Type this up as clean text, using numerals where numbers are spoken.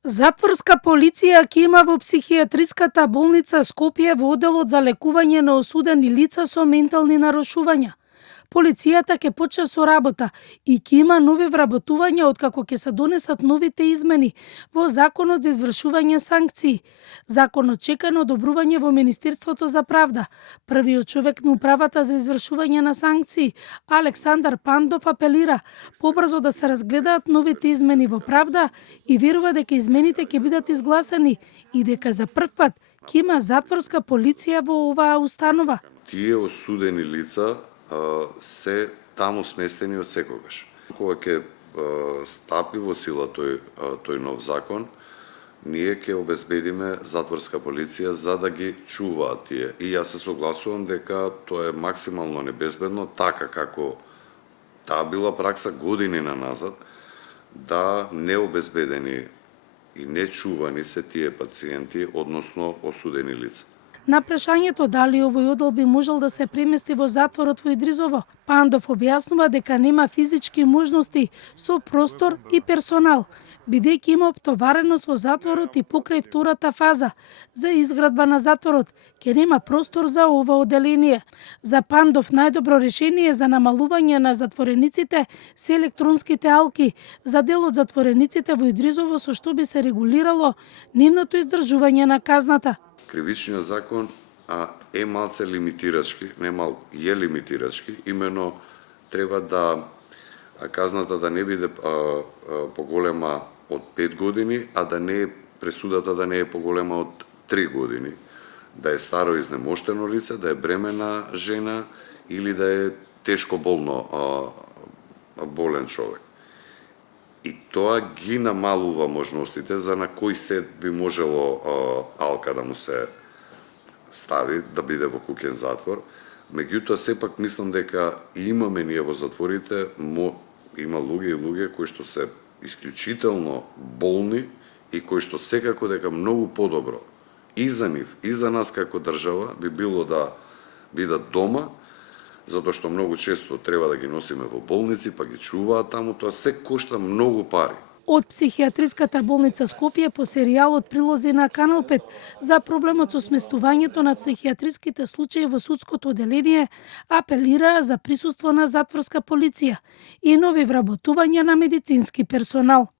Затворска полиција ќе има во психијатриската болница Скопје во одделот за лекување на осудени лица со ментални нарушувања. Полицијата ќе почне со работа и ќе има нови вработувања откако ќе се донесат новите измени во Законот за извршување санкции. Законот чека на одобрување во Министерството за правда. Првиот човек на управата за извршување на санкции, Александар Пандов, апелира побрзо да се разгледаат новите измени во правда и верува дека измените ќе бидат изгласани и дека за прв пат ќе има затворска полиција во оваа установа. Тие осудени лица се таму сместени од секогаш. Кога ќе стапи во сила тој нов закон, ние ќе обезбедиме затворска полиција за да ги чуваат тие. И јас се согласувам дека тоа е максимално небезбедно, така како таа била пракса години назад, да необезбедени и нечувани се тие пациенти, односно осудени лица. На прашањето дали овој оддел би можел да се премести во затворот во Идризово, Пандов објаснува дека нема физички можности со простор и персонал, бидејќи има оптовареност во затворот и покрај втората фаза за изградба на затворот, ќе нема простор за ова одделение. За Пандов најдобро решение за намалување на затворениците се електронските алки за дел од затворениците во Идризово, со што би се регулирало нивното издржување на казната. Кривичниот закон е малце лимитирачки, не малку, е лимитирачки, имено треба да казната да не биде поголема од 5 години, а да не е пресудата да не е поголема од 3 години, да е старо изнемоштено лице, да е бремена жена или да е тешко болен човек. И тоа ги намалува можностите за на кој се би можело алка да му се стави, да биде во куќен затвор. Меѓутоа, сепак мислам дека имаме ние во затворите, има луѓе кои што се исклучително болни и кои што секако дека многу подобро и за нив, и за нас како држава би било да бидат дома, затоа што многу често треба да ги носиме во болници, па ги чуваат таму, тоа се кошта многу пари. Од психијатриската болница Скопје по серијалот Прилози на Канал 5 за проблемот со сместувањето на психијатриските случаи во судското одделение апелираа за присуство на затворска полиција и нови вработувања на медицински персонал.